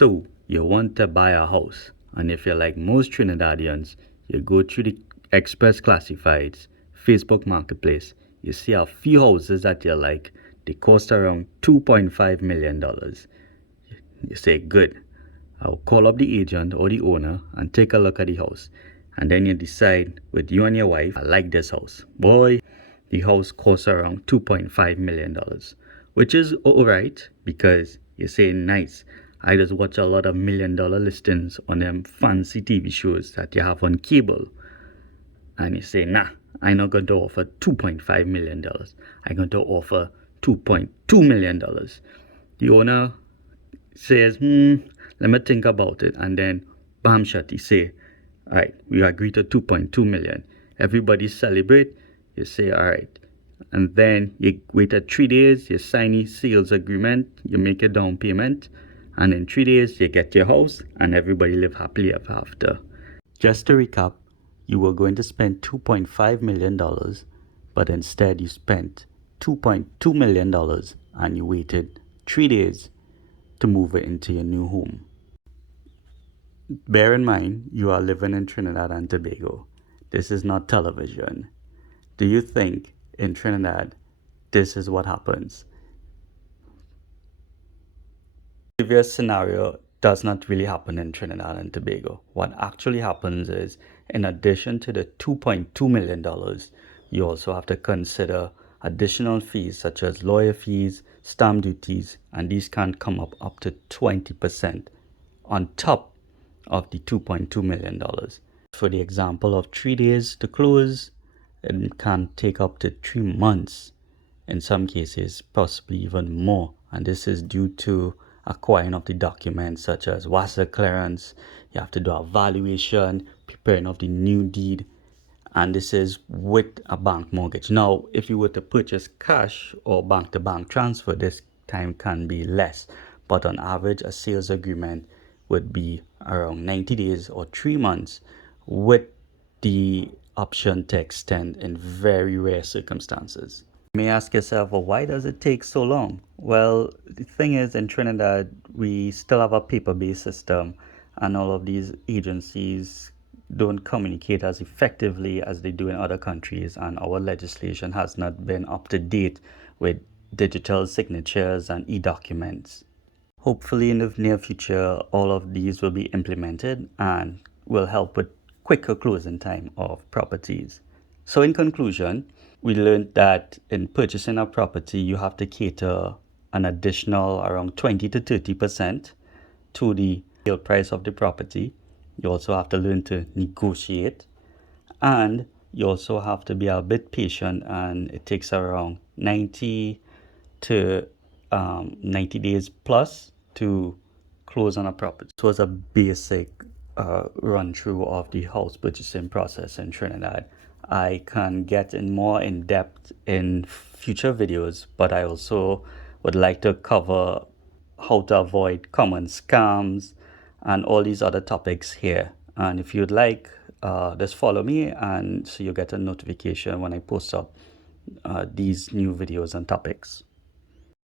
So, you want to buy a house, and if you're like most Trinidadians, you go through the Express Classifieds, Facebook Marketplace, you see a few houses that you like, they cost around $2.5 million. You say, good, I'll call up the agent or the owner and take a look at the house. And then you decide with you and your wife, I like this house. Boy, the house costs around $2.5 million, which is alright because you say, nice. I just watch a lot of $1 million listings on them fancy TV shows that you have on cable. And you say, nah, I'm not going to offer $2.5 million. I'm going to offer $2.2 million. The owner says, let me think about it. And then, bam, shot, he say, all right, we agree to $2.2 million. Everybody celebrate. You say, all right. And then you wait 3 days, you sign a sales agreement, you make a down payment. And in 3 days, you get your house and everybody live happily ever after. Just to recap, you were going to spend $2.5 million, but instead you spent $2.2 million and you waited 3 days to move it into your new home. Bear in mind, you are living in Trinidad and Tobago. This is not television. Do you think in Trinidad, this is what happens? The previous scenario does not really happen in Trinidad and Tobago. What actually happens is, in addition to the $2.2 million, you also have to consider additional fees such as lawyer fees, stamp duties, and these can come up to 20% on top of the $2.2 million. For the example of 3 days to close, it can take up to 3 months, in some cases possibly even more, and this is due to acquiring of the documents such as WASA clearance. You have to do a valuation, preparing of the new deed, and this is with a bank mortgage. Now, if you were to purchase cash or bank-to-bank transfer, this time can be less, but on average, a sales agreement would be around 90 days or 3 months, with the option to extend in very rare circumstances. You may ask yourself, well, why does it take so long? Well, the thing is, in Trinidad, we still have a paper-based system, and all of these agencies don't communicate as effectively as they do in other countries, and our legislation has not been up to date with digital signatures and e-documents. Hopefully in the near future, all of these will be implemented and will help with quicker closing time of properties. So in conclusion, we learned that in purchasing a property, you have to cater an additional around 20 to 30% to the sale price of the property. You also have to learn to negotiate, and you also have to be a bit patient, and it takes around 90 to 90 days plus to close on a property. So it's a basic run through of the house purchasing process in Trinidad. I can get in more in depth in future videos, but I also would like to cover how to avoid common scams and all these other topics here. And if you'd like, just follow me, and so you get a notification when I post up these new videos and topics.